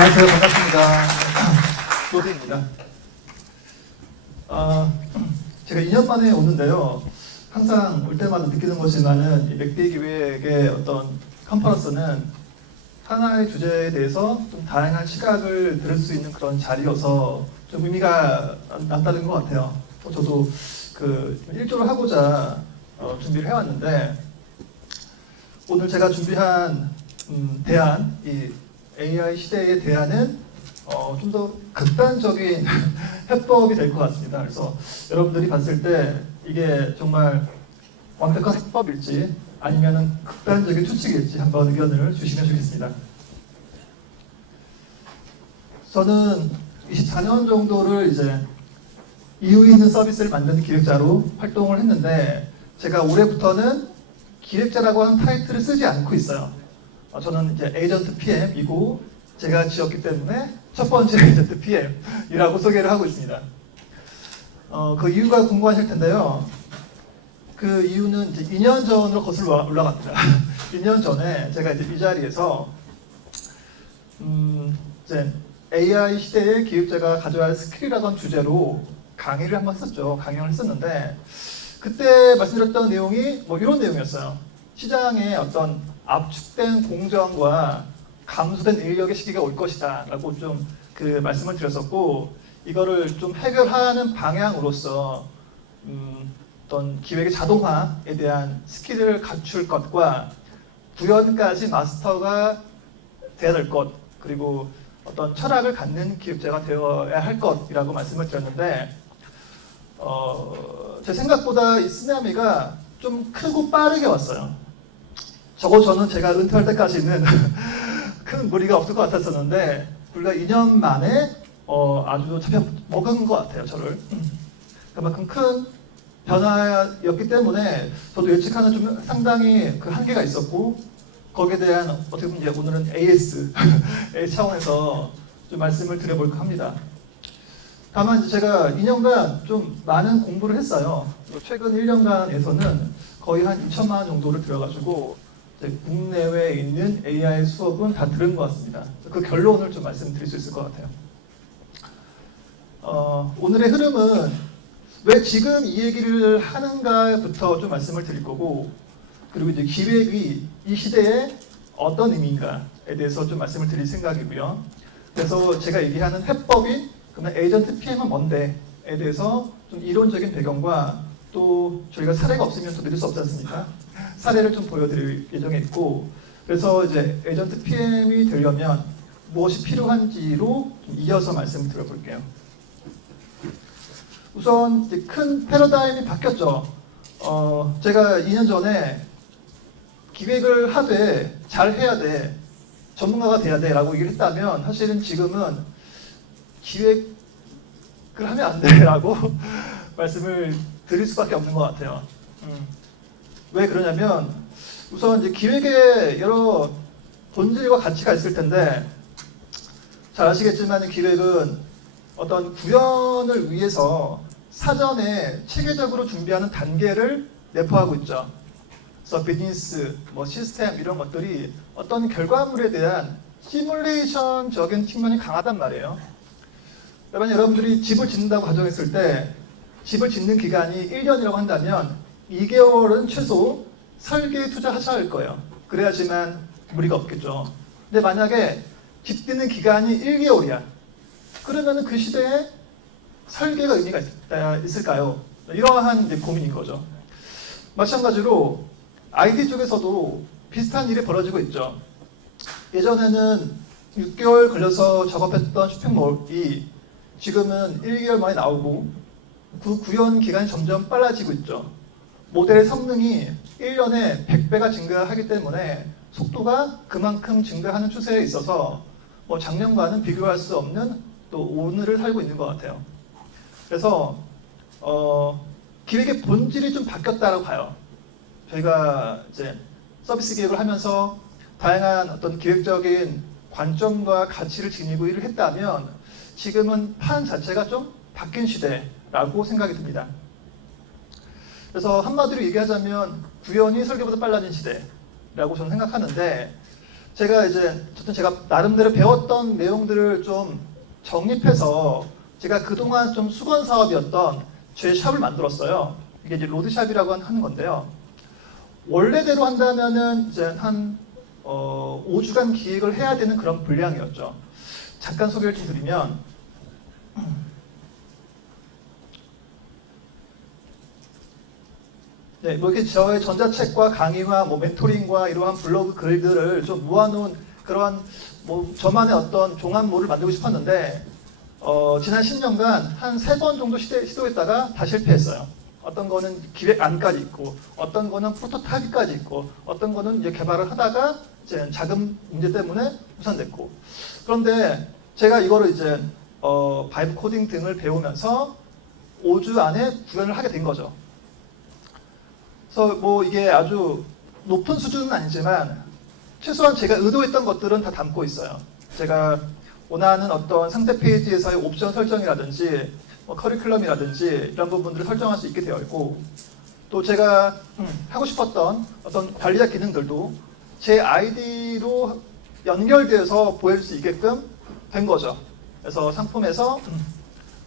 안녕하세요. 반갑습니다. 로드입니다. 제가 2년 만에 오는데요. 항상 올 때마다 느끼는 거지만은 이 맥비 기획의 어떤 컨퍼런스는 하나의 주제에 대해서 좀 다양한 시각을 들을 수 있는 그런 자리여서 좀 의미가 남다른 것 같아요. 저도 그 일조를 하고자 준비를 해왔는데 오늘 제가 준비한 대안, 이 AI 시대의 대안은 좀 더 극단적인 해법이 될 것 같습니다. 그래서 여러분들이 봤을 때 이게 정말 완벽한 해법일지 아니면 극단적인 추측일지 한번 의견을 주시면 좋겠습니다. 저는 24년 정도를 이제 이유 있는 서비스를 만드는 기획자로 활동을 했는데 제가 올해부터는 기획자라고 하는 타이틀을 쓰지 않고 있어요. 저는 이제 에이전트 PM이고 제가 지었기 때문에 첫 번째 에이전트 PM이라고 소개를 하고 있습니다. 그 이유가 궁금하실 텐데요. 그 이유는 이제 2년 전으로 거슬러 올라갑니다. 2년 전에 제가 이제 이 자리에서 이제 AI 시대의 기획자가 가져야 할 스킬이라던 주제로 강의를 한번 했었죠. 강연을 했었는데 그때 말씀드렸던 내용이 뭐 이런 내용이었어요. 시장에 어떤 압축된 공정과 감소된 인력의 시기가 올 것이다 라고 좀 그 말씀을 드렸었고 이거를 좀 해결하는 방향으로서 어떤 기획의 자동화에 대한 스킬을 갖출 것과 구현까지 마스터가 돼야 될 것 그리고 어떤 철학을 갖는 기획자가 되어야 할 것이라고 말씀을 드렸는데 제 생각보다 이 쓰나미가 좀 크고 빠르게 왔어요. 저는 제가 은퇴할 때까지는 큰 무리가 없을 것 같았었는데 불과 2년 만에 아주 잡혀먹은 것 같아요. 저를. 그만큼 큰 변화였기 때문에 저도 예측하는 좀 상당히 그 한계가 있었고 거기에 대한 어떻게 보면 이제 오늘은 AS의 차원에서 좀 말씀을 드려볼까 합니다. 다만 이제 제가 2년간 좀 많은 공부를 했어요. 최근 1년간에서는 거의 한 2천만 원 정도를 들여가지고 국내외에 있는 AI 수업은 다 들은 것 같습니다. 그 결론을 좀 말씀드릴 수 있을 것 같아요. 오늘의 흐름은 왜 지금 이 얘기를 하는가부터 좀 말씀을 드릴 거고 그리고 이제 기획이 이 시대에 어떤 의미인가에 대해서 좀 말씀을 드릴 생각이고요. 그래서 제가 얘기하는 해법이 그러면 에이전트 PM은 뭔데에 대해서 좀 이론적인 배경과 또 저희가 사례가 없으면 또 드릴 수 없지 않습니까? 사례를 좀 보여드릴 예정에 있고 그래서 이제 에이전트 PM이 되려면 무엇이 필요한지로 좀 이어서 말씀을 드려볼게요. 우선 이제 큰 패러다임이 바뀌었죠. 제가 2년 전에 기획을 하되 잘 해야 돼, 전문가가 돼야 돼 라고 얘기를 했다면 사실은 지금은 기획을 하면 안 돼 라고 말씀을 드릴 수밖에 없는 것 같아요. 왜 그러냐면 우선 이제 기획에 여러 본질과 가치가 있을 텐데 잘 아시겠지만 기획은 어떤 구현을 위해서 사전에 체계적으로 준비하는 단계를 내포하고 있죠. 그래서 비즈니스, 시스템 이런 것들이 어떤 결과물에 대한 시뮬레이션적인 측면이 강하단 말이에요. 여러분들이 집을 짓는다고 가정했을 때 집을 짓는 기간이 1년이라고 한다면 2개월은 최소 설계에 투자하셔야 할 거예요. 그래야지만 무리가 없겠죠. 근데 만약에 집 짓는 기간이 1개월이야. 그러면 그 시대에 설계가 의미가 있을까요? 이러한 이제 고민인 거죠. 마찬가지로 IT 쪽에서도 비슷한 일이 벌어지고 있죠. 예전에는 6개월 걸려서 작업했던 쇼핑몰이 지금은 1개월 만에 나오고 그 구현 기간이 점점 빨라지고 있죠. 모델의 성능이 1년에 100배가 증가하기 때문에 속도가 그만큼 증가하는 추세에 있어서 작년과는 비교할 수 없는 또 오늘을 살고 있는 것 같아요. 그래서 기획의 본질이 좀 바뀌었다고 봐요. 저희가 이제 서비스 기획을 하면서 다양한 어떤 기획적인 관점과 가치를 지니고 일을 했다면 지금은 판 자체가 좀 바뀐 시대라고 생각이 듭니다. 그래서 한마디로 얘기하자면 구현이 설계보다 빨라진 시대라고 저는 생각하는데 제가 이제 어쨌든 제가 나름대로 배웠던 내용들을 좀 정립해서 제가 그동안 좀 수건 사업이었던 제 샵을 만들었어요. 이게 이제 로드샵이라고 하는 건데요. 원래대로 한다면은 이제 한 5주간 기획을 해야 되는 그런 분량이었죠. 잠깐 소개를 좀 드리면 네, 뭐 이렇게 저의 전자책과 강의와 뭐 멘토링과 이러한 블로그 글들을 좀 모아놓은 그러한 뭐 저만의 어떤 종합모를 만들고 싶었는데 지난 10년간 한 3번 정도 시도했다가 다 실패했어요. 어떤 거는 기획안까지 있고, 어떤 거는 프로토타입까지 있고, 어떤 거는 이제 개발을 하다가 이제 자금 문제 때문에 무산됐고. 그런데 제가 이거를 이제 바이브 코딩 등을 배우면서 5주 안에 구현을 하게 된 거죠. 그래서 뭐 이게 아주 높은 수준은 아니지만 최소한 제가 의도했던 것들은 다 담고 있어요. 제가 원하는 어떤 상세 페이지에서의 옵션 설정이라든지 뭐 커리큘럼이라든지 이런 부분들을 설정할 수 있게 되어 있고, 또 제가 하고 싶었던 어떤 관리자 기능들도 제 아이디로 연결돼서 보일 수 있게끔 된 거죠. 그래서 상품에서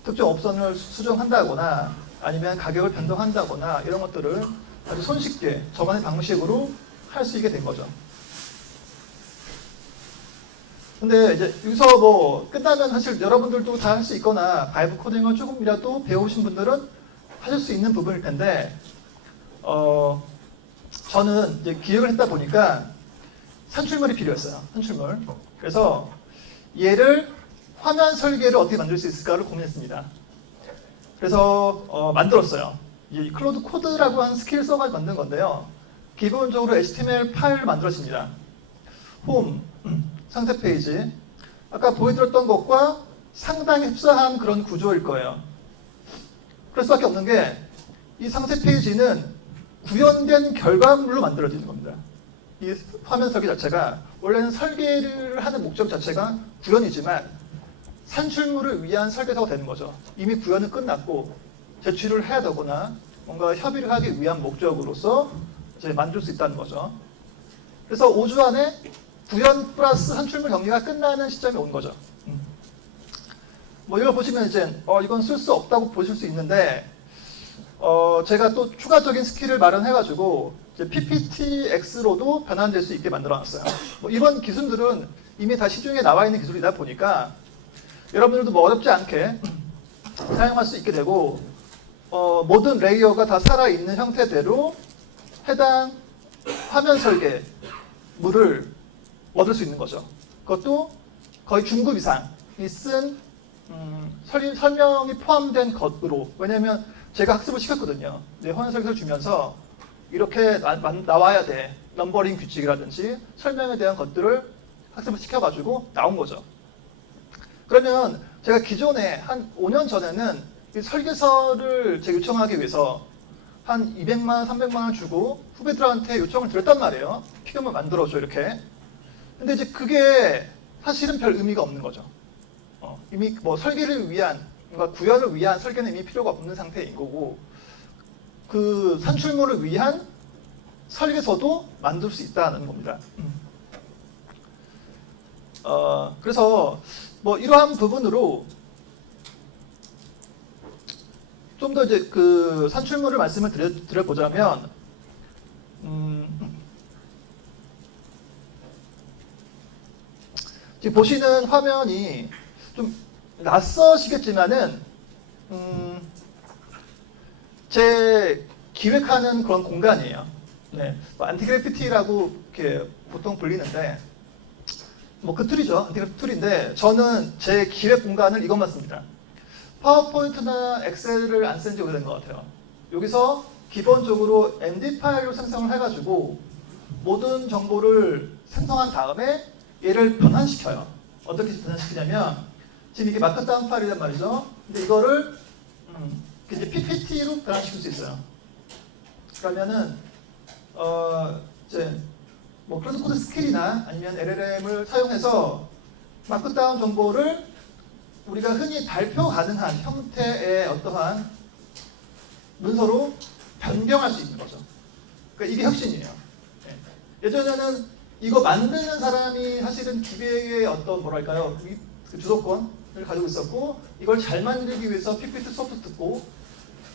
특정 옵션을 수정한다거나 아니면 가격을 변동한다거나 이런 것들을 아주 손쉽게 저만의 방식으로 할 수 있게 된 거죠. 근데 이제 여기서 뭐 끝나면 사실 여러분들도 다 할 수 있거나 바이브 코딩을 조금이라도 배우신 분들은 하실 수 있는 부분일 텐데 저는 이제 기획을 했다 보니까 산출물이 필요했어요. 산출물. 그래서 얘를 화면 설계를 어떻게 만들 수 있을까를 고민했습니다. 그래서 만들었어요. 이 클로드 코드라고 하는 스킬을 써가지고 만든 건데요. 기본적으로 HTML 파일을 만들어집니다. 홈, 상세 페이지. 아까 보여드렸던 것과 상당히 흡사한 그런 구조일 거예요. 그럴 수밖에 없는 게 이 상세 페이지는 구현된 결과물로 만들어지는 겁니다. 이 화면 설계 자체가 원래는 설계를 하는 목적 자체가 구현이지만 산출물을 위한 설계사가 되는 거죠. 이미 구현은 끝났고 제출을 해야 되거나 뭔가 협의를 하기 위한 목적으로서 이제 만들 수 있다는 거죠. 그래서 5주 안에 구현 플러스 산출물 정리가 끝나는 시점이 온 거죠. 뭐 이걸 보시면 이제 이건 쓸 수 없다고 보실 수 있는데 제가 또 추가적인 스킬을 마련해가지고 이제 PPTX로도 변환될 수 있게 만들어놨어요. 뭐 이런 기술들은 이미 다 시중에 나와 있는 기술이다 보니까 여러분들도 뭐 어렵지 않게 사용할 수 있게 되고 모든 레이어가 다 살아있는 형태대로 해당 화면 설계물을 얻을 수 있는 거죠. 그것도 거의 중급 이상이 쓴 설명이 포함된 것으로. 왜냐하면 제가 학습을 시켰거든요. 내 화면 설계를 주면서 이렇게 나와야 돼. 넘버링 규칙이라든지 설명에 대한 것들을 학습을 시켜가지고 나온 거죠. 그러면 제가 기존에 한 5년 전에는 이 설계서를 제가 요청하기 위해서 한 200만 원, 300만 원 주고 후배들한테 요청을 드렸단 말이에요. 피규어만 만들어줘 이렇게. 근데 이제 그게 사실은 별 의미가 없는 거죠. 이미 뭐 설계를 위한, 뭔가 구현을 위한 설계는 이미 필요가 없는 상태인 거고, 그 산출물을 위한 설계서도 만들 수 있다는 겁니다. 그래서 뭐 이러한 부분으로 좀 더 이제 그 산출물을 말씀을 드려보자면, 지금 보시는 화면이 좀 낯서시겠지만은, 제 기획하는 그런 공간이에요. 네, 뭐 안티그래피티라고 이렇게 보통 불리는데, 뭐 그 툴이죠. 안티그래피티 툴인데, 저는 제 기획 공간을 이것만 씁니다. 파워포인트나 엑셀을 안 쓴 지 오래된 것 같아요. 여기서 기본적으로 MD 파일로 생성을 해가지고 모든 정보를 생성한 다음에 얘를 변환시켜요. 어떻게 변환시키냐면 지금 이게 마크다운 파일이란 말이죠. 근데 이거를 이제 PPT로 변환시킬 수 있어요. 그러면은 이제 뭐 클로드 코드 스킬이나 아니면 LLM을 사용해서 마크다운 정보를 우리가 흔히 발표 가능한 형태의 어떠한 문서로 변경할 수 있는 거죠. 그러니까 이게 혁신이에요. 네. 예전에는 이거 만드는 사람이 사실은 기획의 어떤 뭐랄까요 그 주도권을 가지고 있었고 이걸 잘 만들기 위해서 PPT 소프트 듣고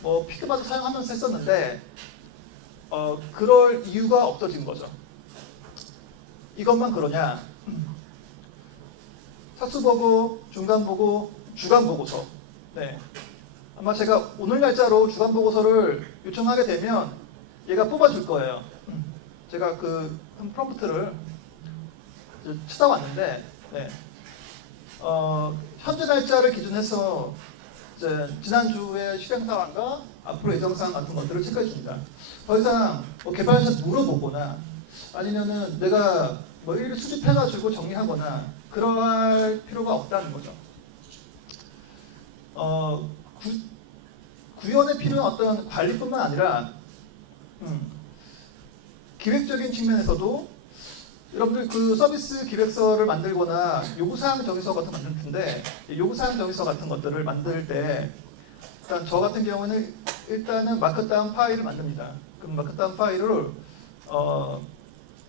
뭐 피그마도 사용하면서 했었는데 그럴 이유가 없어진 거죠. 이것만 그러냐? 착수보고, 중간보고, 주간보고서. 네. 아마 제가 오늘 날짜로 주간보고서를 요청하게 되면 얘가 뽑아줄 거예요. 제가 그 프롬프트를 찾아왔는데, 네. 현재 날짜를 기준해서 이제 지난주에 실행 사항과 앞으로 예정 사항 같은 것들을 체크해 줍니다. 더 이상 뭐 개발자한테 물어보거나 아니면은 내가 뭐 일일이 수집해가지고 정리하거나 그럴 필요가 없다는 거죠. 구현에 필요한 어떤 관리뿐만 아니라 기획적인 측면에서도 여러분들 그 서비스 기획서를 만들거나 요구사항 정의서 같은 거 만들 텐데 요구사항 정의서 같은 것들을 만들 때 일단 저 같은 경우는 일단은 마크다운 파일을 만듭니다. 그럼 마크다운 파일을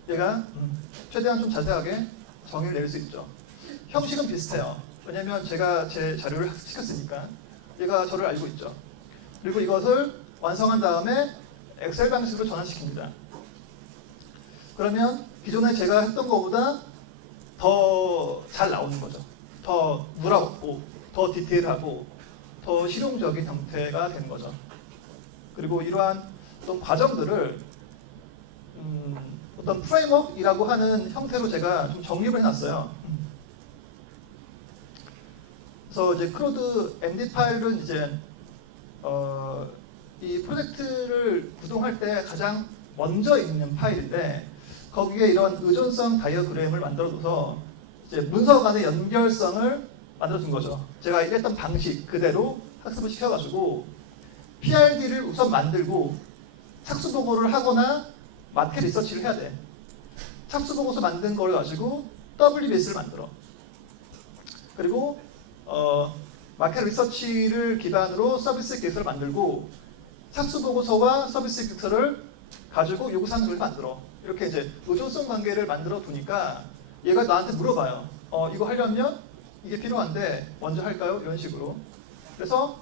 얘가 최대한 좀 자세하게 정의를 내릴 수 있죠. 형식은 비슷해요. 왜냐면 제가 제 자료를 시켰으니까 얘가 저를 알고 있죠. 그리고 이것을 완성한 다음에 엑셀 방식으로 전환시킵니다. 그러면 기존에 제가 했던 것보다 더 잘 나오는 거죠. 더 물어보고 더 디테일하고 더 실용적인 형태가 되는 거죠. 그리고 이러한 어떤 과정들을 어떤 프레임워크이라고 하는 형태로 제가 좀 정립을 해놨어요. 그래서 이제 클로드 MD 파일은 이제 이 프로젝트를 구동할 때 가장 먼저 있는 파일인데 거기에 이런 의존성 다이어그램을 만들어둬서 이제 문서 간의 연결성을 만들어준 거죠. 제가 일했던 방식 그대로 학습을 시켜가지고 PRD를 우선 만들고 착수 보고를 하거나 마켓 리서치를 해야 돼. 착수 보고서 만든 걸 가지고 WBS를 만들어. 그리고 마켓 리서치를 기반으로 서비스 기획서를 만들고 착수 보고서와 서비스 기획서를 가지고 요구사항을 만들어. 이렇게 이제 의존성 관계를 만들어 두니까 얘가 나한테 물어봐요. 이거 하려면 이게 필요한데 먼저 할까요? 이런 식으로. 그래서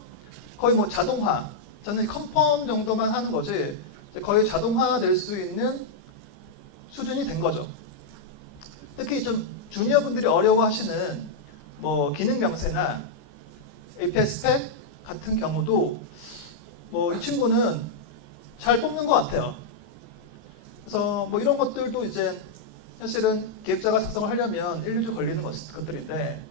거의 뭐 자동화. 저는 컨펌 정도만 하는 거지 거의 자동화 될 수 있는 수준이 된 거죠. 특히 좀 주니어 분들이 어려워하시는 뭐 기능 명세나 API 스펙 같은 경우도 뭐 이 친구는 잘 뽑는 것 같아요. 그래서 뭐 이런 것들도 이제 사실은 기획자가 작성을 하려면 1~2주 걸리는 것들인데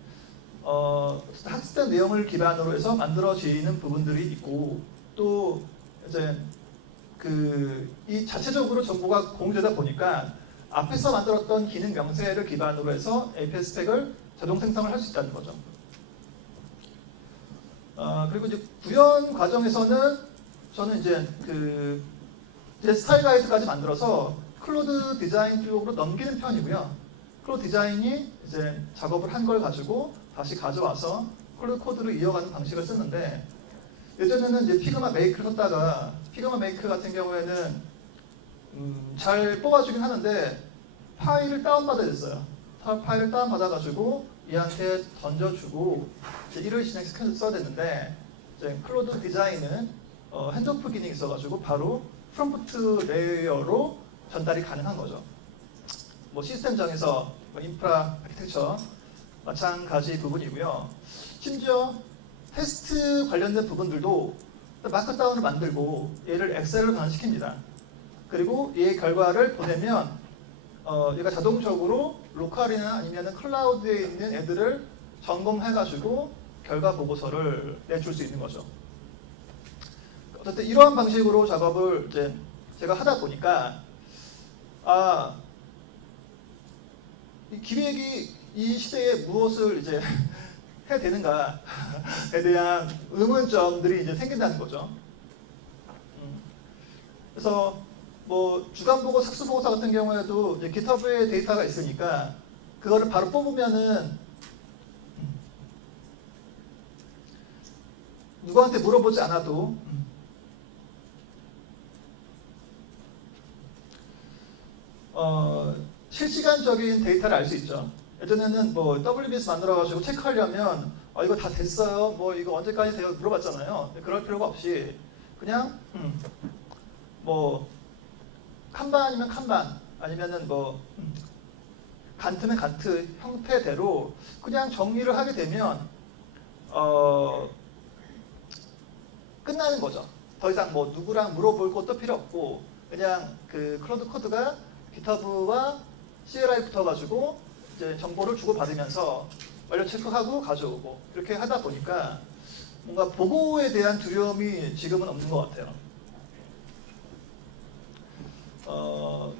학습된 내용을 기반으로 해서 만들어지는 부분들이 있고 또 이제 이 자체적으로 정보가 공유되다 보니까 앞에서 만들었던 기능 명세를 기반으로 해서 API 스펙을 자동 생성을 할 수 있다는 거죠. 그리고 이제 구현 과정에서는 저는 이제 제 스타일 가이드까지 만들어서 클로드 디자인 쪽으로 넘기는 편이고요. 클로드 디자인이 이제 작업을 한 걸 가지고 다시 가져와서 클로드 코드를 이어가는 방식을 쓰는데 예전에는 이제 피그마 메이크를 썼다가 피그마 메이크 같은 경우에는 잘 뽑아주긴 하는데 파일을 다운받아야 됐어요. 파일을 다운받아가지고 얘한테 던져주고 이제 일을 진행시켜서 써야 되는데 이제 클로드 디자인은 핸드오프 기능이 있어가지고 바로 프롬프트 레이어로 전달이 가능한 거죠. 뭐 시스템정에서 뭐 인프라 아키텍처 마찬가지 부분이고요. 심지어 테스트 관련된 부분들도 마크다운을 만들고 얘를 엑셀로 변환시킵니다. 그리고 얘의 결과를 보내면 얘가 자동적으로 로컬이나 아니면 클라우드에 있는 애들을 점검해가지고 결과 보고서를 내줄 수 있는 거죠. 어쨌든 이러한 방식으로 작업을 이제 제가 하다 보니까 이 기획이 이 시대에 무엇을 이제 해야 되는가에 대한 의문점들이 이제 생긴다는 거죠. 그래서 뭐 주간보고, 착수보고서 같은 경우에도 이제 GitHub에 데이터가 있으니까 그거를 바로 뽑으면은 누구한테 물어보지 않아도 실시간적인 데이터를 알 수 있죠. 예전에는 뭐 WBS 만들어가지고 체크하려면 이거 다 됐어요. 뭐 이거 언제까지 돼요? 물어봤잖아요. 그럴 필요가 없이 그냥 뭐 칸반이면 칸반 아니면은 뭐 간트면 간트 형태대로 그냥 정리를 하게 되면 끝나는 거죠. 더 이상 뭐 누구랑 물어볼 것도 필요 없고 그냥 그 클라우드 코드가 GitHub와 CLI 붙어가지고 이제 정보를 주고받으면서 완료 체크하고 가져오고 이렇게 하다 보니까 뭔가 보고에 대한 두려움이 지금은 없는 것 같아요.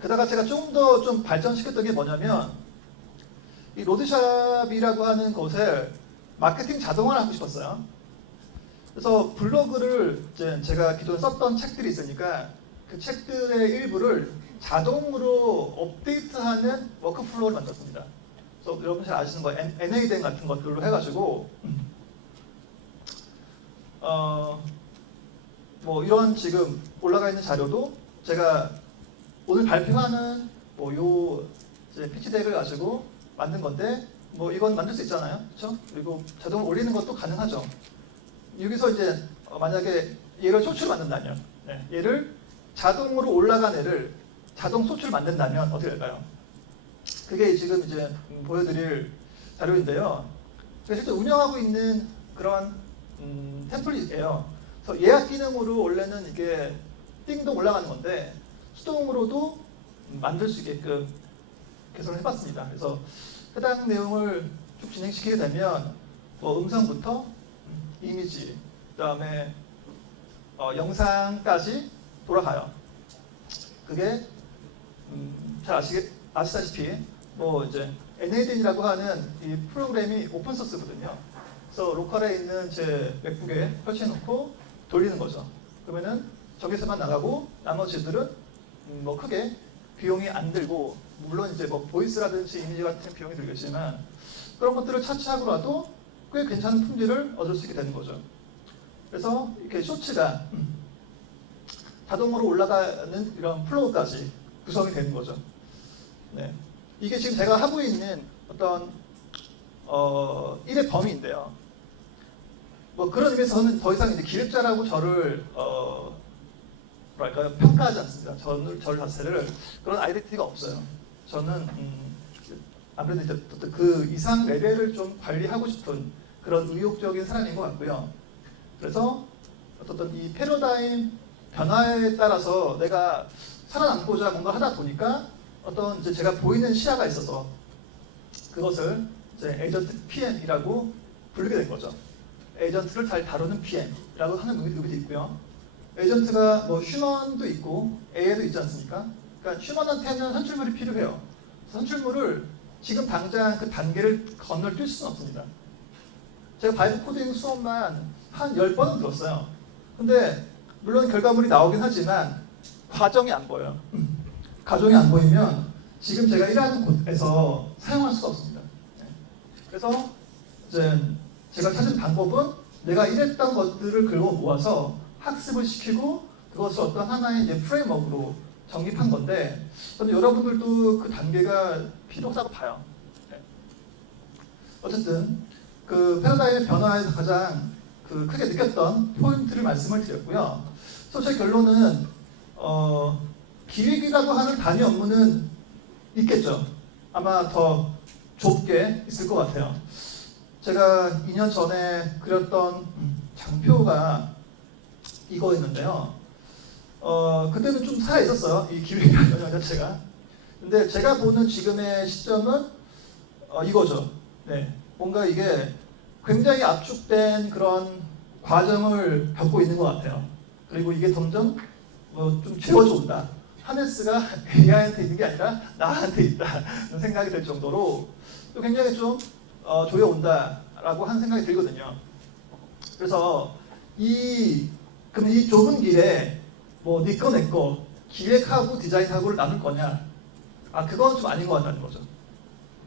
게다가 제가 좀 더 좀 발전시켰던 게 뭐냐면 이 로드샵이라고 하는 것을 마케팅 자동화를 하고 싶었어요. 그래서 블로그를 이제 제가 기존에 썼던 책들이 있으니까 그 책들의 일부를 자동으로 업데이트하는 워크플로우를 만들었습니다. 그래서 여러분 잘 아시는 거 NADEM 같은 것들로 해가지고 뭐 이런 지금 올라가 있는 자료도 제가 오늘 발표하는 뭐 요 피치 덱을 가지고 만든 건데 뭐 이건 만들 수 있잖아요, 그렇죠? 그리고 자동으로 올리는 것도 가능하죠. 여기서 이제 만약에 얘를 소출을 만든다면, 얘를 자동으로 올라간 애를 자동 소출 만든다면 어떻게 될까요? 그게 지금 이제 보여드릴 자료인데요. 실제 운영하고 있는 그런 템플릿이에요. 그래서 예약 기능으로 원래는 이게 띵동 올라가는 건데 수동으로도 만들 수 있게끔 개선을 해봤습니다. 그래서 해당 내용을 쭉 진행시키게 되면 뭐 음성부터 이미지, 그다음에 영상까지 돌아가요. 그게 잘 아시다시피 뭐 이제 NADEM이라고 하는 이 프로그램이 오픈 소스거든요. 그래서 로컬에 있는 제 맥북에 설치해놓고 돌리는 거죠. 그러면은 저기서만 나가고 나머지들은 뭐 크게 비용이 안 들고, 물론 이제 뭐 보이스라든지 이미지 같은 비용이 들겠지만 그런 것들을 차치하고라도 꽤 괜찮은 품질을 얻을 수 있게 되는 거죠. 그래서 이렇게 쇼츠가 자동으로 올라가는 이런 플로우까지 구성이 되는 거죠. 네. 이게 지금 제가 하고 있는 어떤 일의 범위인데요. 뭐 그런 의미에서는 더 이상 이제 기획자라고 저를 뭐랄까요, 평가하지 않습니다. 저를 자체를 그런 아이덴티티가 없어요. 저는 아무래도 이제 그 이상 레벨을 좀 관리하고 싶은 그런 의욕적인 사람인 것 같고요. 그래서 어떤 이 패러다임 변화에 따라서 내가 살아남고자 뭔가 하다 보니까 어떤 이제 제가 보이는 시야가 있어서 그것을 이제 에이전트 PM이라고 부르게 된 거죠. 에이전트를 잘 다루는 PM이라고 하는 의미도 있고요. 에이전트가 뭐 휴먼도 있고 AI도 있지 않습니까? 그러니까 휴먼한테는 선출물이 필요해요. 선출물을 지금 당장 그 단계를 건널뛸 수는 없습니다. 제가 바이브 코딩 수업만 한 10번은 들었어요. 근데 물론 결과물이 나오긴 하지만 과정이 안 보여요. 과정이 안 보이면 지금 제가 일하는 곳에서 사용할 수가 없습니다. 그래서 이제 제가 찾은 방법은 내가 일했던 것들을 긁어 모아서 학습을 시키고 그것을 어떤 하나의 이제 프레임워크로 정립한 건데, 저는 여러분들도 그 단계가 필요하다고 봐요. 어쨌든 그 패러다임의 변화에서 가장 그 크게 느꼈던 포인트를 말씀을 드렸고요. 그래서 제 결론은 기획이라고 하는 단위 업무는 있겠죠. 아마 더 좁게 있을 것 같아요. 제가 2년 전에 그렸던 장표가 이거였는데요. 그때는 좀 살아 있었어요. 이 기획이라는 영역 자체가. 근데 제가 보는 지금의 시점은 이거죠. 네, 뭔가 이게 굉장히 압축된 그런 과정을 겪고 있는 것 같아요. 그리고 이게 점점 좀 채워져 온다. 하네스가 AI한테 있는 게 아니라 나한테 있다는 생각이 들 정도로 또 굉장히 좀 조여온다라고 하는 생각이 들거든요. 그래서 그럼 이 좁은 길에 뭐 네 거 내 거 기획하고 디자인하고를 나눌 거냐? 그건 좀 아닌 것 같다는 거죠.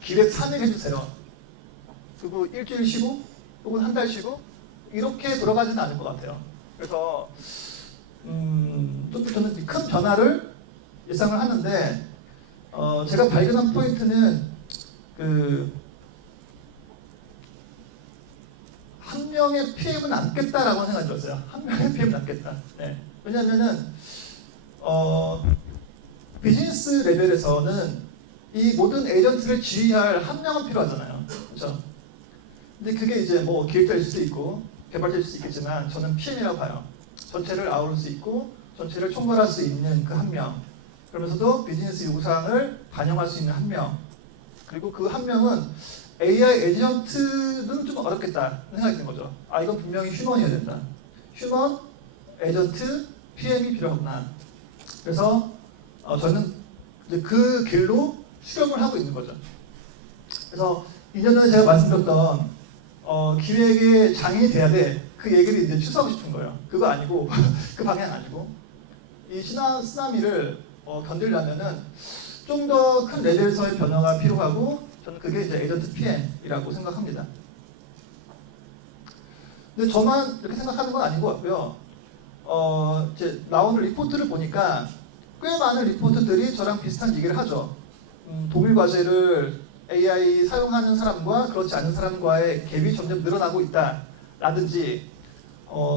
기획 3일 해주세요. 그리고 일주일 쉬고 혹은 한 달 쉬고 이렇게 돌아가지는 않을 것 같아요. 그래서 또 저는 큰 변화를 예상을 하는데 제가 발견한 포인트는 한 명의 PM은 남겠다라고 생각이 들었어요. 한 명의 PM은 남겠다. 네. 왜냐하면은 비즈니스 레벨에서는 이 모든 에이전트를 지휘할 한 명은 필요하잖아요. 그렇죠? 근데 그게 이제 뭐 기획자일 수도 있고 개발자일 수도 있겠지만 저는 PM이라고 봐요. 전체를 아우를 수 있고 전체를 총괄할 수 있는 그 한 명. 그러면서도 비즈니스 요구사항을 반영할 수 있는 한 명. 그리고 그 한 명은 AI 에이전트는 좀 어렵겠다 생각이 든 거죠. 아, 이건 분명히 휴먼이어야 된다. 휴먼, 에이전트, PM이 필요하구나. 그래서 저는 이제 그 길로 실험을 하고 있는 거죠. 그래서 2년 전에 제가 말씀드렸던 기획의 장인이 돼야 돼. 그 얘기를 이제 취소하고 싶은 거예요. 그거 아니고 그 방향 아니고 이 쓰나미를 견디려면은 좀 더 큰 레벨에서의 변화가 필요하고 저는 그게 이제 에이전트 PM이라고 생각합니다. 근데 저만 이렇게 생각하는 건 아닌 것 같고요. 이제 나오는 리포트를 보니까 꽤 많은 리포트들이 저랑 비슷한 얘기를 하죠. 동일 과제를 AI 사용하는 사람과 그렇지 않은 사람과의 갭이 점점 늘어나고 있다라든지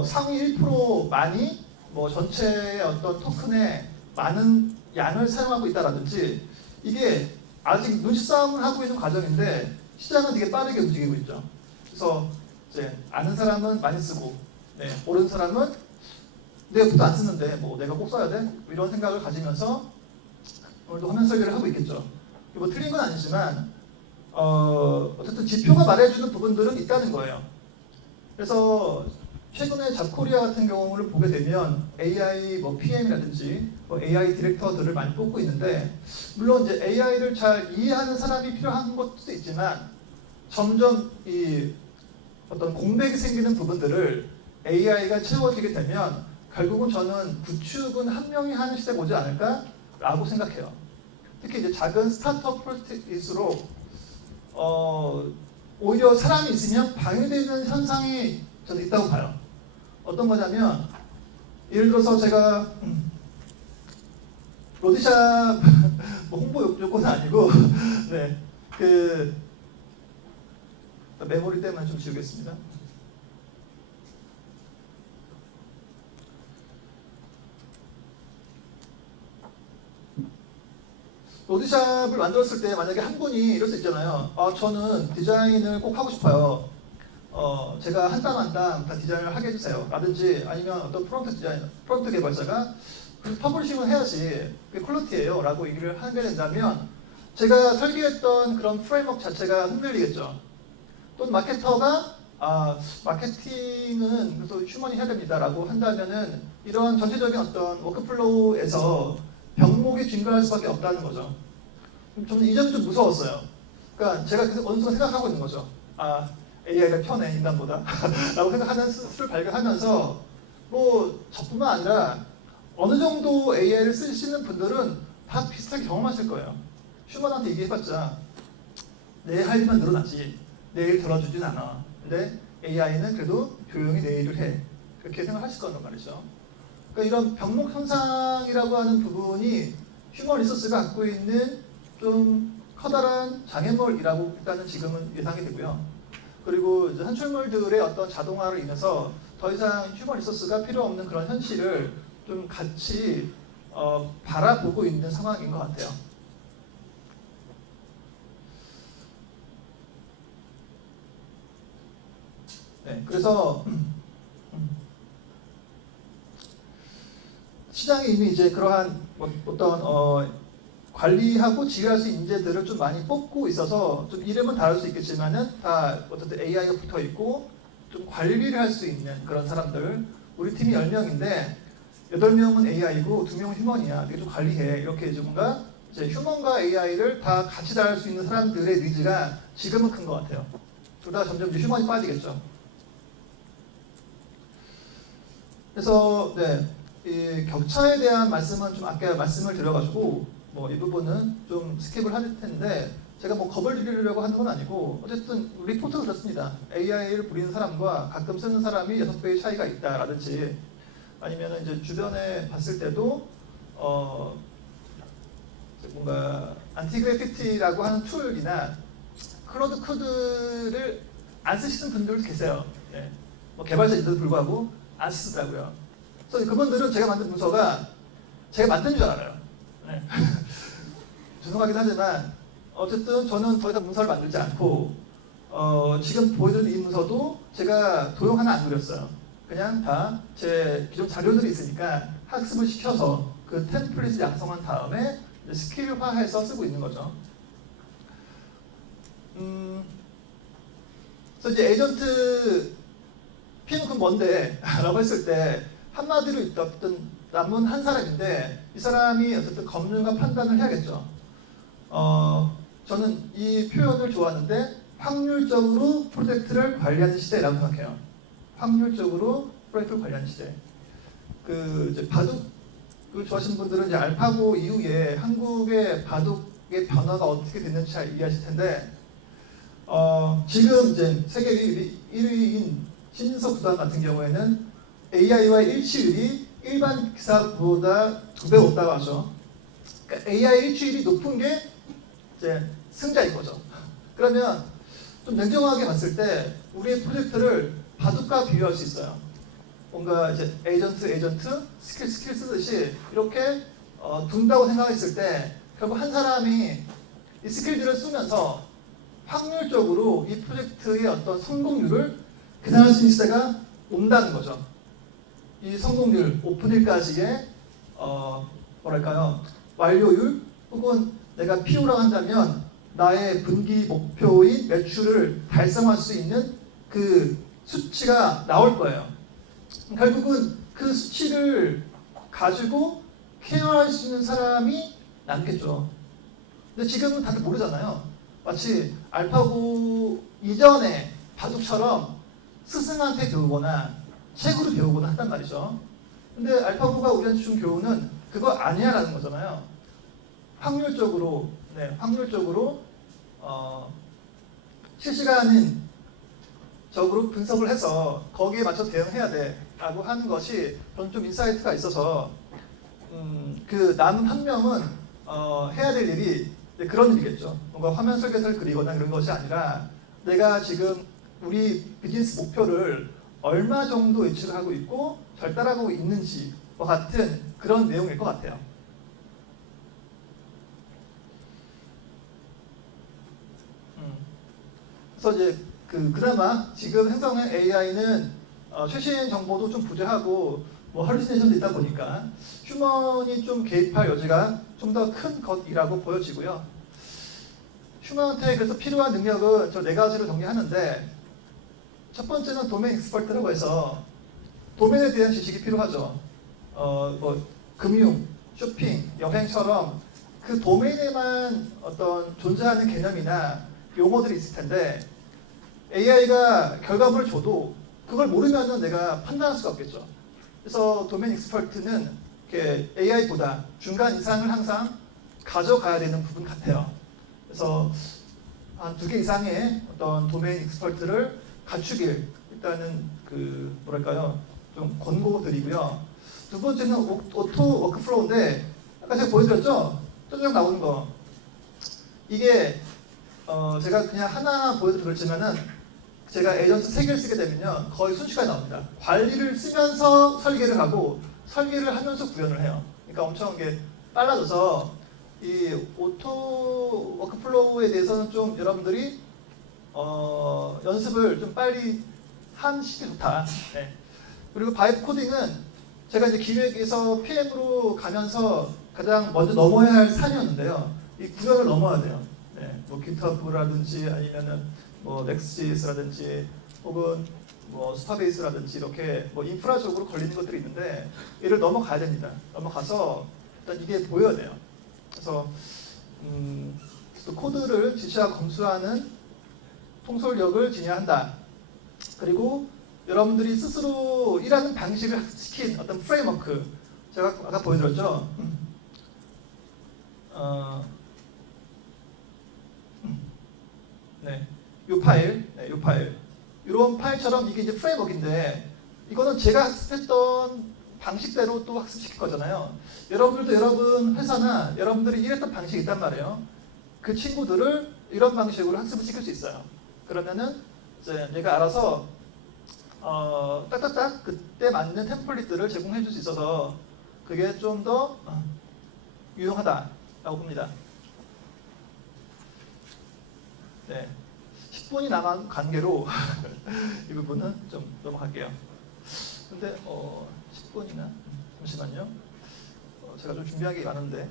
상위 1% 많이 뭐 전체의 어떤 토큰의 많은 양을 사용하고 있다라든지 이게 아직 눈치 싸움을 하고 있는 과정인데 시장은 되게 빠르게 움직이고 있죠. 그래서 이제 아는 사람은 많이 쓰고 모르는 사람은 내가 부터 안 쓰는데 뭐 내가 꼭 써야 돼? 이런 생각을 가지면서 오늘도 화면 설계를 하고 있겠죠. 뭐 틀린 건 아니지만 어쨌든 지표가 말해주는 부분들은 있다는 거예요. 그래서 최근에 잡코리아 같은 경우를 보게 되면 AI 뭐 PM이라든지 뭐 AI 디렉터들을 많이 뽑고 있는데 물론 이제 AI를 잘 이해하는 사람이 필요한 것도 있지만 점점 이 어떤 공백이 생기는 부분들을 AI가 채워지게 되면 결국은 저는 구축은 한 명이 하는 시대가 오지 않을까라고 생각해요. 특히 이제 작은 스타트업 프로젝트일수록 오히려 사람이 있으면 방해되는 현상이 저는 있다고 봐요. 어떤 거냐면 예를 들어서 제가 로디샵 뭐 홍보 요건은 아니고 그 메모리 때문에 좀 지우겠습니다. 로디샵을 만들었을 때 만약에 한 분이 이럴 수 있잖아요. 저는 디자인을 꼭 하고 싶어요. 제가 한 땀 한 땀 다 디자인을 하게 해주세요. 라든지 아니면 어떤 프론트 개발자가 퍼블리싱을 해야지 그게 퀄리티예요 라고 얘기를 하게 된다면 제가 설계했던 그런 프레임워크 자체가 흔들리겠죠. 또는 마케터가 마케팅은 그래서 휴먼이 해야 됩니다 라고 한다면은 이런 전체적인 어떤 워크플로우에서 병목이 증가할 수밖에 없다는 거죠. 저는 이 점이 좀 무서웠어요. 그러니까 제가 어느 순간 생각하고 있는 거죠. AI가 편해 인간보다 라고 생각하는 수를 발견하면서 뭐 저뿐만 아니라 어느 정도 AI를 쓰시는 분들은 다 비슷하게 경험하실 거예요. 휴먼한테 얘기해봤자 내 할 일만 늘어나지 내 일 들어주진 않아. 근데 AI는 그래도 조용히 내 일을 해. 그렇게 생각하실 거란 말이죠. 그러니까 이런 병목 현상이라고 하는 부분이 휴먼 리소스가 갖고 있는 좀 커다란 장애물이라고 일단은 지금은 예상이 되고요. 그리고 이제 산출물들의 어떤 자동화로 인해서 더 이상 휴먼 리소스가 필요 없는 그런 현실을 좀 같이 바라보고 있는 상황인 것 같아요. 그래서 시장이 이미 이제 그러한 어떤 관리하고 지휘할 수 있는 인재들을 좀 많이 뽑고 있어서 좀 이름은 다를 수 있겠지만은 다 어쨌든 AI가 붙어 있고 좀 관리를 할 수 있는 그런 사람들. 우리 팀이 10명인데 8명은 AI고 2명은 휴먼이야. 이게 좀 관리해. 이렇게 뭔가 이제 휴먼과 AI를 다 같이 다룰 수 있는 사람들의 니즈가 지금은 큰 것 같아요. 그러다 점점 이제 휴먼이 빠지겠죠. 그래서 이 격차에 대한 말씀은 좀 아까 말씀을 드려가지고 뭐 이 부분은 좀 스킵을 할 텐데 제가 뭐 겁을 드리려고 하는 건 아니고 어쨌든 리포트가 그렇습니다. AI를 부리는 사람과 가끔 쓰는 사람이 6배의 차이가 있다라든지 아니면 이제 주변에 봤을 때도 뭔가 안티그래피티라고 하는 툴이나 클로드 코드를 안 쓰시는 분들도 계세요. 네. 뭐 개발자인데도 불구하고 안 쓰더라고요. 그래서 그분들은 제가 만든 문서가 제가 만든 줄 알아요. 네. 죄송하긴 하지만 어쨌든 저는 더 이상 문서를 만들지 않고 지금 보여드린 이 문서도 제가 도형 하나 안 그렸어요. 그냥 다 제 기존 자료들이 있으니까 학습을 시켜서 그 템플릿을 양성한 다음에 스킬화해서 쓰고 있는 거죠. 그래서 이제 에이전트 PM은 그 뭔데? 라고 했을 때 한마디로 있던 남은 한 사람인데 이 사람이 어쨌든 검증과 판단을 해야겠죠. 저는 이 표현을 좋아하는데 확률적으로 프로젝트를 관리하는 시대라고 생각해요. 확률적으로 프로젝트를 관리하는 시대. 그 이제 바둑을 좋아하시는 분들은 이제 알파고 이후에 한국의 바둑의 변화가 어떻게 됐는지 잘 이해하실 텐데 지금 이제 세계 1위인 신인석 구단 같은 경우에는 AI와 일치율이 일반 기사보다 2배 높다고 하죠. 그러니까 AI 일치율이 높은 게 이제 승자인 거죠. 그러면 좀 냉정하게 봤을 때 우리의 프로젝트를 바둑과 비교할 수 있어요. 뭔가 이제 에이전트, 스킬 쓰듯이 이렇게 둔다고 생각했을 때 결국 한 사람이 이 스킬들을 쓰면서 확률적으로 이 프로젝트의 어떤 성공률을 계산할 수 있는 시대가 온다는 거죠. 이 성공률, 오픈일까지의 뭐랄까요, 완료율 혹은 내가 PO라고 한다면 나의 분기 목표인 매출을 달성할 수 있는 그 수치가 나올 거예요. 결국은 그 수치를 가지고 케어할 수 있는 사람이 남겠죠. 근데 지금은 다들 모르잖아요. 마치 알파고 이전에 바둑처럼 스승한테 배우거나 책으로 배우거나 한단 말이죠. 근데 알파고가 우리한테 준 교훈은 그거 아니야라는 거잖아요. 확률적으로 실시간적으로 분석을 해서 거기에 맞춰 대응해야 돼라고 하는 것이 저는 좀 인사이트가 있어서 그 남은 한 명은 해야 될 일이 그런 일이겠죠. 뭔가 화면 설계서를 그리거나 그런 것이 아니라 내가 지금 우리 비즈니스 목표를 얼마 정도 예측을 하고 있고 절달하고 있는지와 같은 그런 내용일 것 같아요. 그래서 이제 그나마 지금 생성된 AI는 최신 정보도 좀 부재하고 뭐 할루시네이션도 있다 보니까 휴먼이 좀 개입할 여지가 좀 더 큰 것이라고 보여지고요. 휴먼한테 그래서 필요한 능력은 저 4가지로 정리하는데 첫 번째는 도메인 익스퍼트라고 해서 도메인에 대한 지식이 필요하죠. 뭐 금융, 쇼핑, 여행처럼 그 도메인에만 어떤 존재하는 개념이나 용어들이 있을 텐데 AI가 결과물을 줘도 그걸 모르면은 내가 판단할 수가 없겠죠. 그래서 도메인 익스퍼트는 AI보다 중간 이상을 항상 가져가야 되는 부분 같아요. 그래서 한 2개 이상의 어떤 도메인 익스퍼트를 갖추길 일단은 뭐랄까요, 좀 권고드리고요. 두 번째는 오토 워크플로우인데 아까 제가 보여드렸죠? 저쪽 나오는 거. 이게 제가 그냥 하나 보여드리고 그렇지만은 제가 에이전트 3개를 쓰게 되면요 거의 순식간에 나옵니다. 관리를 쓰면서 설계를 하고 설계를 하면서 구현을 해요. 그러니까 엄청 이게 빨라져서 이 오토 워크플로우에 대해서는 좀 여러분들이 연습을 좀 빨리 하시기 좋다. 네. 그리고 바이브 코딩은 제가 이제 기획에서 PM으로 가면서 가장 먼저 넘어야 할 산이었는데요. 이 구현을 넘어야 돼요. 네. 뭐 GitHub라든지 아니면은 뭐 넥스지에스라든지 혹은 뭐 스타베이스라든지 이렇게 뭐 인프라적으로 걸리는 것들이 있는데 이를 넘어가야 됩니다. 넘어가서 일단 이게 보여야 돼요. 그래서 또 코드를 지시하고 검수하는 통솔력을 지녀야 한다. 그리고 여러분들이 스스로 일하는 방식을 학습시킨 어떤 프레임워크, 제가 아까 보여드렸죠. 네, 요 파일, 이런 파일처럼 이게 이제 프레임워크인데 이거는 제가 학습했던 방식대로 또 학습시킬 거잖아요. 여러분들도 여러분 회사나 여러분들이 일했던 방식이 있단 말이에요. 그 친구들을 이런 방식으로 학습을 시킬 수 있어요. 그러면은 이제 얘가 알아서 딱딱딱 그때 맞는 템플릿들을 제공해 줄 수 있어서 그게 좀 더 유용하다라고 봅니다. 네, 10분이 남은 관계로 이 부분은 좀 넘어갈게요. 근데 10분이나 잠시만요. 제가 좀 준비한 게 많은데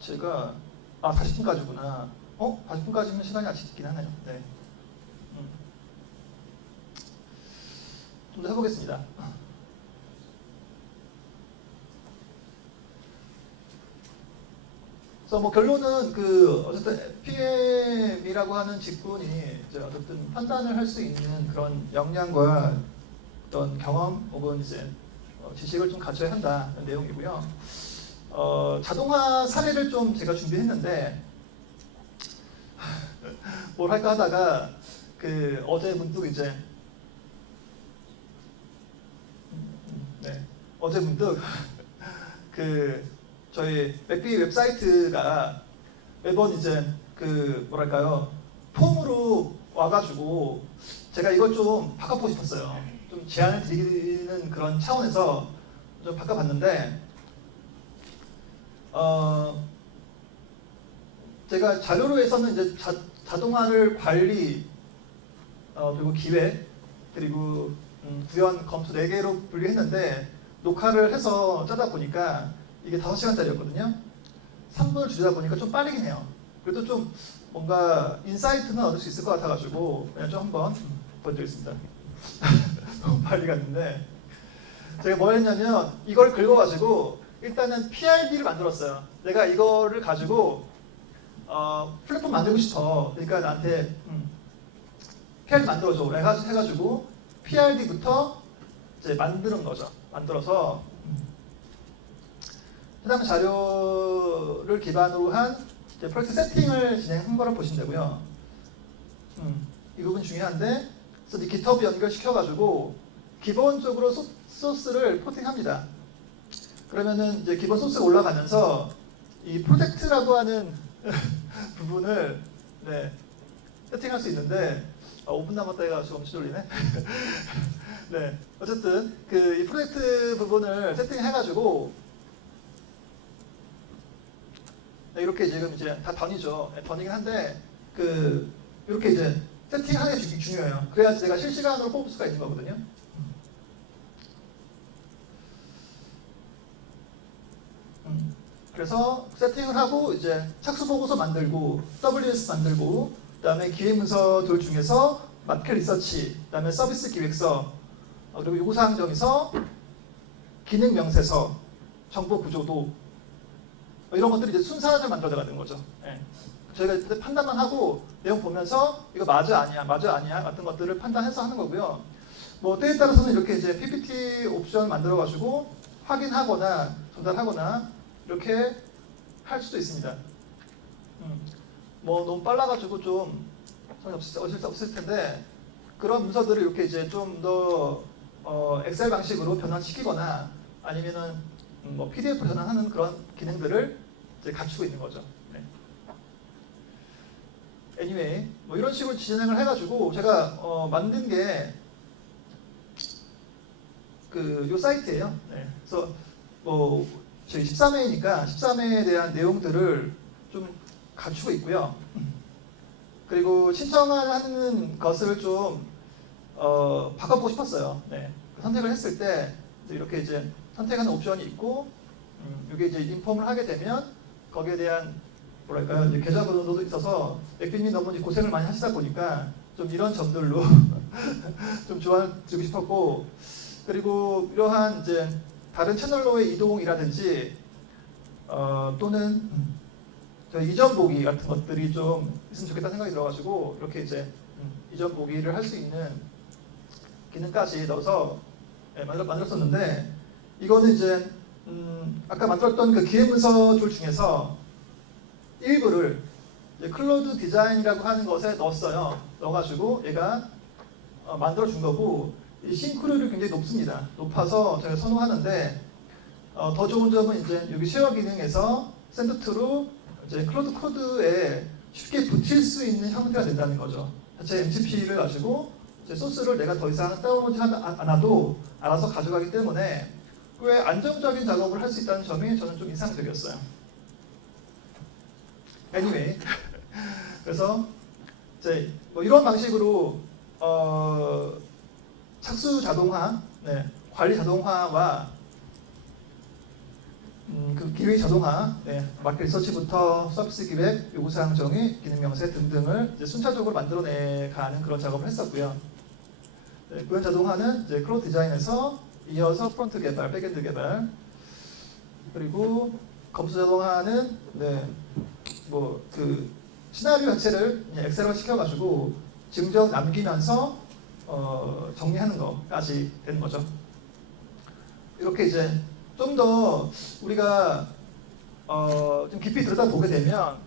제가 40분까지구나. 40분까지면 시간이 아직 있긴 하네요. 네. 좀 더 해보겠습니다. 그래서 뭐 결론은 어쨌든 PM이라고 하는 직군이 이제 어쨌든 판단을 할 수 있는 그런 역량과 어떤 경험 혹은 이제 지식을 좀 갖춰야 한다는 내용이고요. 자동화 사례를 좀 제가 준비했는데 뭘 할까 하다가 어제 문득 이제 어제 문득 저희 맥비 웹사이트가 매번 이제 뭐랄까요, 폼으로 와가지고 제가 이걸 좀 바꿔보고 싶었어요. 좀 제안을 드리는 그런 차원에서 좀 바꿔봤는데 제가 자료로에서는 이제 자동화를 관리 그리고 기획 그리고 구현 검토 4개로 분류했는데 녹화를 해서 짜다 보니까 이게 5시간짜리였거든요. 3분을 줄이다 보니까 좀 빠르긴 해요. 그래도 좀 뭔가 인사이트는 얻을 수 있을 것 같아가지고 그냥 좀 한번 보여드리겠습니다. 너무 빨리 갔는데 제가 뭘 했냐면 이걸 긁어가지고 일단은 PRD를 만들었어요. 내가 이거를 가지고 플랫폼 만들고 싶어. 그러니까 나한테 PRD 만들어줘. 해가지고 PRD부터 이제 만드는 거죠. 만들어서 해당 자료를 기반으로 한 프로젝트 세팅을 진행한 거라고 보시면 되고요. 이 부분 중요한데, 그래서 GitHub 연결시켜가지고 기본적으로 소스를 포팅합니다. 그러면은 이제 기본 소스가 올라가면서 이 프로젝트라고 하는 부분을 세팅할 수 있는데 5분 남았다 해가지고 엄청 졸리네. 네, 어쨌든 이 프로젝트 부분을 세팅해가지고 이렇게 지금 이제 다 던이죠. 던이긴 한데 이렇게 이제 세팅하는 게 중요해요. 그래야지 내가 실시간으로 뽑을 수가 있는 거거든요. 그래서 세팅을 하고 이제 착수 보고서 만들고 WS 만들고 그다음에 기획 문서들 중에서 마켓 리서치, 그다음에 서비스 기획서, 그리고 요구사항 정의서, 기능 명세서, 정보 구조도 이런 것들이 이제 순서를 만들어가는 거죠. 네. 저희가 이제 판단만 하고 내용 보면서 이거 맞아 아니야 같은 것들을 판단해서 하는 거고요. 뭐 때에 따라서는 이렇게 이제 PPT 옵션 만들어가지고 확인하거나 전달하거나 이렇게 할 수도 있습니다. 뭐 너무 빨라가지고 좀 없을 텐데 그런 문서들을 이렇게 이제 좀 더 엑셀 방식으로 변환시키거나 아니면은 뭐 PDF로 전환하는 그런 기능들을 이제 갖추고 있는 거죠. 네. anyway, 뭐 이런 식으로 진행을 해가지고 제가 만든 게 요 사이트예요. 네. 그래서 뭐 저희 13회니까 13회에 대한 내용들을 좀 갖추고 있고요. 그리고 신청하는 것을 좀 바꿔보고 싶었어요. 네. 선택을 했을 때 이렇게 이제 선택하는 옵션이 있고 이게 이제 인폼을 하게 되면 거기에 대한 뭐랄까요, 이제 계좌번호도 있어서 맥빈님이 너무 고생을 많이 하시다 보니까 좀 이런 점들로 좀 좋아지고 싶었고, 그리고 이러한 이제 다른 채널로의 이동이라든지 또는 저희 이전 보기 같은 것들이 좀 있으면 좋겠다는 생각이 들어가지고 이렇게 이제 이전 보기를 할 수 있는 기능까지 넣어서 만들었었는데, 이거는 이제 아까 만들었던 그 기획 문서 툴 중에서 일부를 이제 클로드 디자인이라고 하는 것에 넣었어요. 넣어가지고 얘가 만들어 준 거고 이 싱크로율이 굉장히 높습니다. 높아서 제가 선호하는데 더 좋은 점은 이제 여기 쉐어 기능에서 샌드2로 이제 클로드 코드에 쉽게 붙일 수 있는 형태가 된다는 거죠. 자체 MCP를 가지고 이제 소스를 내가 더 이상 다운로드 않아도 알아서 가져가기 때문에 꽤 안정적인 작업을 할 수 있다는 점이 저는 좀 인상적이었어요. Anyway, 그래서 이제 뭐 이런 방식으로 착수 자동화, 관리 자동화와 그 기획 자동화, 마켓 리서치부터 서비스 기획, 요구사항 정의, 기능 명세 등등을 이제 순차적으로 만들어내가는 그런 작업을 했었고요. 구현 자동화는 이제 클로드 디자인에서 이어서 프론트 개발, 백엔드 개발, 그리고 검수 자동화는 뭐 그 시나리오 자체를 엑셀화 시켜가지고 증정 남기면서 정리하는 것까지 되는 거죠. 이렇게 이제 좀 더 우리가 좀 깊이 들여다보게 되면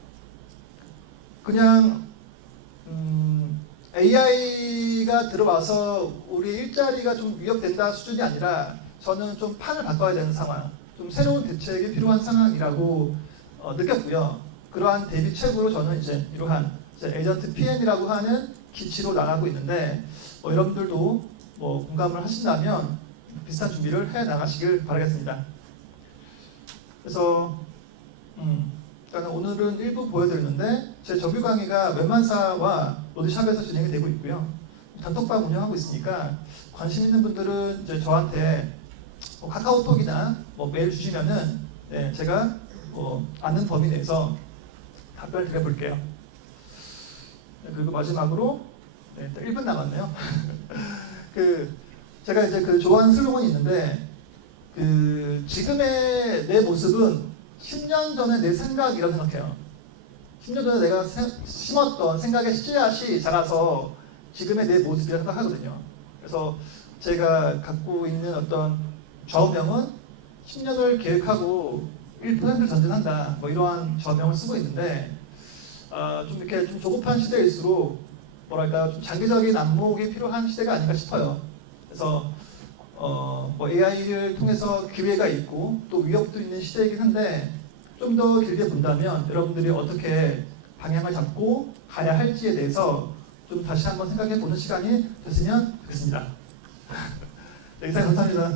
그냥 AI가 들어와서 우리 일자리가 좀 위협된다 수준이 아니라 저는 좀 판을 바꿔야 되는 상황, 좀 새로운 대책이 필요한 상황이라고 느꼈고요. 그러한 대비책으로 저는 이제 이러한 에이전트 PM이라고 하는 기치로 나가고 있는데 여러분들도 뭐 공감을 하신다면 비슷한 준비를 해 나가시길 바라겠습니다. 그래서 일단 오늘은 일부 보여드렸는데 제 정규 강의가 웹만사와 로드샵에서 진행이 되고 있고요. 단톡방 운영하고 있으니까 관심 있는 분들은 이제 저한테 뭐 카카오톡이나 뭐 메일 주시면은 제가 뭐 아는 범위 내에서 답변을 드려볼게요. 그리고 마지막으로 1분 남았네요. 제가 이제 좋아하는 슬로건이 있는데 지금의 내 모습은 10년 전의 내 생각이라고 생각해요. 10년 전에 내가 심었던 생각의 씨앗이 자라서 지금의 내 모습이라고 생각하거든요. 그래서 제가 갖고 있는 어떤 좌우명은 10년을 계획하고 1%를 전진한다. 뭐 이러한 좌우명을 쓰고 있는데 좀 이렇게 좀 조급한 시대일수록 뭐랄까 좀 장기적인 안목이 필요한 시대가 아닌가 싶어요. 그래서 뭐 AI를 통해서 기회가 있고 또 위협도 있는 시대이긴 한데 좀 더 길게 본다면 여러분들이 어떻게 방향을 잡고 가야 할지에 대해서 좀 다시 한번 생각해 보는 시간이 됐으면 좋겠습니다. 이상 감사합니다.